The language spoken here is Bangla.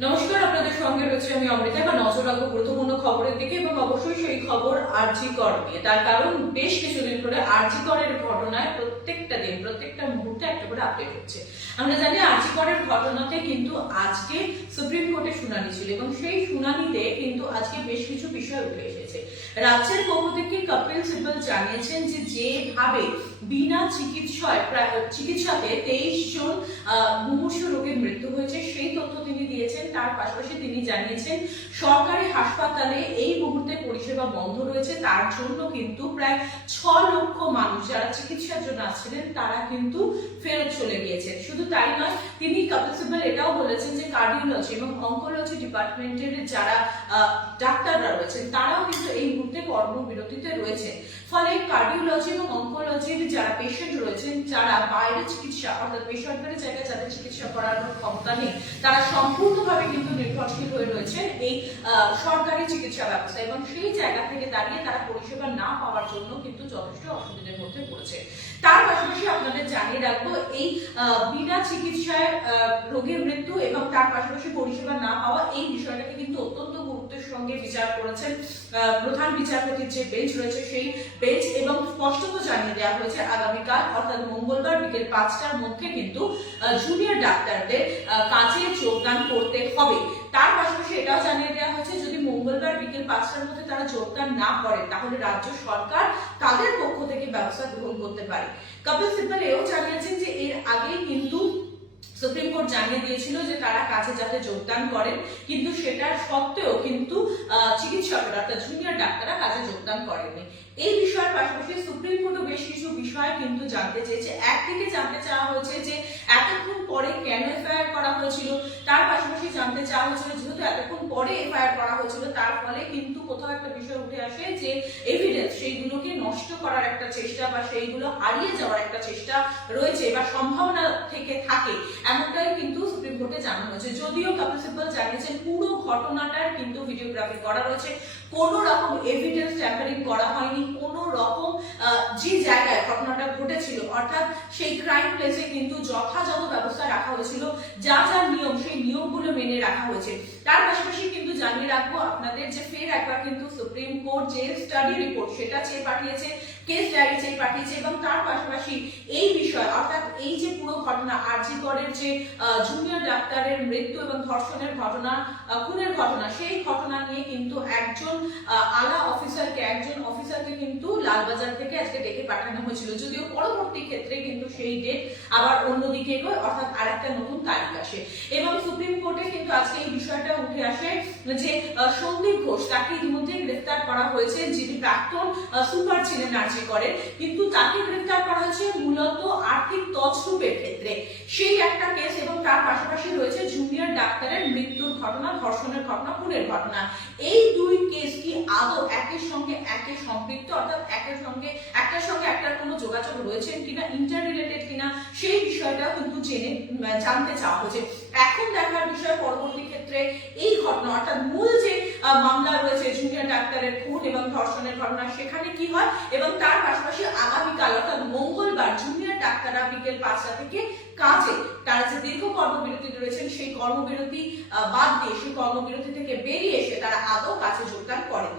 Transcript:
নমস্কার, আপনাদের সঙ্গে রয়েছে আমি অমৃতা এবার নজর রাখব গুরুত্বপূর্ণ খবরের দিকে এবং অবশ্যই সেই খবর আরজি কর তার কারণ বেশ কিছুদিন ধরে আরজি করের ঘটনায় প্রত্যেকটা দিন, প্রত্যেকটা মুহূর্তে একটা করে আপডেট হচ্ছে। আমরা জানি আরজি করের ঘটনাতে কিন্তু আজকে সুপ্রিম কোর্টে শুনানি ছিল এবং সেই শুনানিতে কিন্তু আজকে বেশ কিছু বিষয় উঠে এসেছে। রাজ্যের পক্ষ থেকে কপিল সিব্বল জানিয়েছেন যে যেভাবে বিনা চিকিৎসায় চিকিৎসাতে তেইশ জন মুমূর্ষু রোগীর মৃত্যু হয়েছে, সেই তথ্য তার পাশাপাশি তিনি জানিয়েছেন, সরকারি হাসপাতালে এই মুহূর্তে পরিষেবা বন্ধ রয়েছে, তার জন্য কিন্তু প্রায় ছ লক্ষ মানুষ যারা চিকিৎসার জন্য আসছিলেন তারা কিন্তু ফেরত চলে গিয়েছেন। শুধু তাই নয়, তিনি কপিল সিব্বল এটাও বলেছেন যে কার্ডিওলজি এবং অঙ্কোলজি ডিপার্টমেন্টের যারা ডাক্তাররা রয়েছেন, তারাও কিন্তু এই মুহূর্তে কর্মবিরতিতে রয়েছেন। ফলে কার্ডিওলজি এবং অঙ্কোলজির যারা পেশেন্ট রয়েছেন, যারা বাইরে চিকিৎসা, অর্থাৎ বেসরকারি জায়গায় যাদের চিকিৎসা করানোর ক্ষমতা নেই, তারা সম্পূর্ণভাবে কিন্তু নির্ভরশীল হয়ে রয়েছেন এই আহ, সরকারি চিকিৎসা ব্যবস্থা। এবং সেই জায়গা থেকে দাঁড়িয়ে তারা পরিষেবা না পাওয়ার জন্য কিন্তু যথেষ্ট অসুবিধার মধ্যে পড়েছে। তার পাশাপাশি আপনাদের জানিয়ে রাখব, এই বিনা চিকিৎসায় রোগীর মৃত্যু এবং তার পাশাপাশি পরিষেবা না পাওয়া এই বিষয়টাকে কিন্তু অত্যন্ত গুরুত্বের সঙ্গে বিচার করেছেন প্রধান বিচারপতির যে বেঞ্চ রয়েছে সেই বেঞ্চ এবং স্পষ্টত জানিয়ে দেওয়া হয়েছে আগামীকাল, অর্থাৎ মঙ্গলবার বিকেল পাঁচটার মধ্যে কিন্তু জুনিয়র ডাক্তারদের কাজে যোগদান করতে হবে। তার পাশাপাশি এটাও জানিয়ে দেওয়া হয়েছে, যদি মঙ্গলবার বিকেল পাঁচটার মধ্যে তারা যোগদান না করেন, তাহলে রাজ্য সরকার তাদের পক্ষ থেকে ব্যবস্থা গ্রহণ করতে পারে। কপিল সিব্বল এও জানিয়েছেন যে এর আগে কিন্তু সুপ্রিম কোর্ট জানিয়ে দিয়েছিল যে তারা কাজে যাতে যোগদান করেন, কিন্তু সেটার সত্ত্বেও কিন্তু চিকিৎসকরা, অর্থাৎ জুনিয়র ডাক্তাররা কাজে যোগদান করেননি। এই বিষয়ের পাশাপাশি সুপ্রিম কোর্টও বেশ কিছু বিষয় কিন্তু জানতে চেয়েছে। একদিকে জানতে চাওয়া হয়েছে যে এতক্ষণ পরে কেন এফআইআর করা হয়েছিল, তার পাশাপাশি জানতে চাওয়া হয়েছিল যেহেতু এতক্ষণ পরে এফআইআর করা হয়েছিল, তার ফলে কিন্তু কোথাও একটা বিষয় উঠে আসে যে এভিডেন্স সেইগুলোকে নষ্ট করার একটা চেষ্টা বা সেইগুলো হারিয়ে যাওয়ার একটা চেষ্টা রয়েছে বা সম্ভাবনা থেকে থাকে। এমনটাই কিন্তু সুপ্রিম কোর্টে জানানো হয়েছে। যদিও কপিল সিব্বল জানিয়েছেন পুরো ঘটনাটার কিন্তু ভিডিওগ্রাফি করা রয়েছে। কোনো রকম এভিডেন্স ট্যাম্পারিং করা হয়নি। কোনো রকম যে জায়গায় ঘটনাটা ঘটেছিল, অর্থাৎ সেই ক্রাইম প্লেসে কিন্তু যথাযথ ব্যবস্থা রাখা হয়েছিল। যা যা নিয়ম, সেই নিয়মগুলো মেনে রাখা হয়েছে। তার পাশাপাশি কিন্তু জানিয়ে রাখব আপনাদের যে ফের একবার কিন্তু সুপ্রিম কোর্ট যে স্টাডি রিপোর্ট সেটা চেয়ে পাঠিয়েছে। কেস ডায়েরি চেয়ে পাঠিয়েছে এবং তার পাশাপাশি এই বিষয়, অর্থাৎ এই যে পুরো ঘটনা আরজি করের যে জুনিয়র ডাক্তারের মৃত্যু এবং ধর্ষণের ঘটনা খুনের ঘটনা, সেই ঘটনা নিয়ে কিন্তু একজন আলা অফিসারকে, একজন অফিসারকে কিন্তু লালবাজার থেকে আজকে ডেকে পাঠানো হয়েছিল। যদিও পরবর্তী ক্ষেত্রে কিন্তু সেই ডেট আবার অন্যদিকে অর্থাৎ আরেকটা নতুন তারিখ আসে। এবং সুপ্রিম কোর্টে কিন্তু আজকে এই বিষয়টা উঠে আসে যে সন্দীপ ঘোষ, তাকে ইতিমধ্যে গ্রেফতার করা হয়েছে, যিনি প্রাক্তন সুপার ছিলেন নার্জি করে কিন্তু তাকে গ্রেফতার করা হয়েছে মূলত আর্থিক তছরূপের ক্ষেত্রে। সেই একটা কেস এবং তার পাশাপাশি রয়েছে জুনিয়র ডাক্তারের মৃত্যুর ঘটনা, ধর্ষণের ঘটনা, খুনের ঘটনা। এই দুই কেস কি আদৌ একের সঙ্গে একে সম্পৃক্ত? অর্থাৎ একের সঙ্গে, একটার সঙ্গে একটার কোনো যোগাযোগ রয়েছে কিনা ইন্টার রিলেটেড কিনা, সেই বিষয়টা কিন্তু জেনে জানতে চাওয়া হয়েছে এখন দেখার বিষয়, পরবর্তী ক্ষেত্রে অর্থাৎ মূল যে মামলা রয়েছে জুনিয়র ডাক্তারের খুন এবং ধর্ষণের ঘটনা, সেখানে কি হয়? এবং তার পাশাপাশি আগামীকাল, অর্থাৎ মঙ্গলবার জুনিয়র ডাক্তাররা বিকেল পাঁচটা থেকে কাজে, তারা যে দীর্ঘ কর্মবিরতি রয়েছেন, সেই কর্মবিরতি বাদ দিয়ে, সেই কর্মবিরতি থেকে বেরিয়ে এসে তারা আদৌ কাজে যোগদান করেন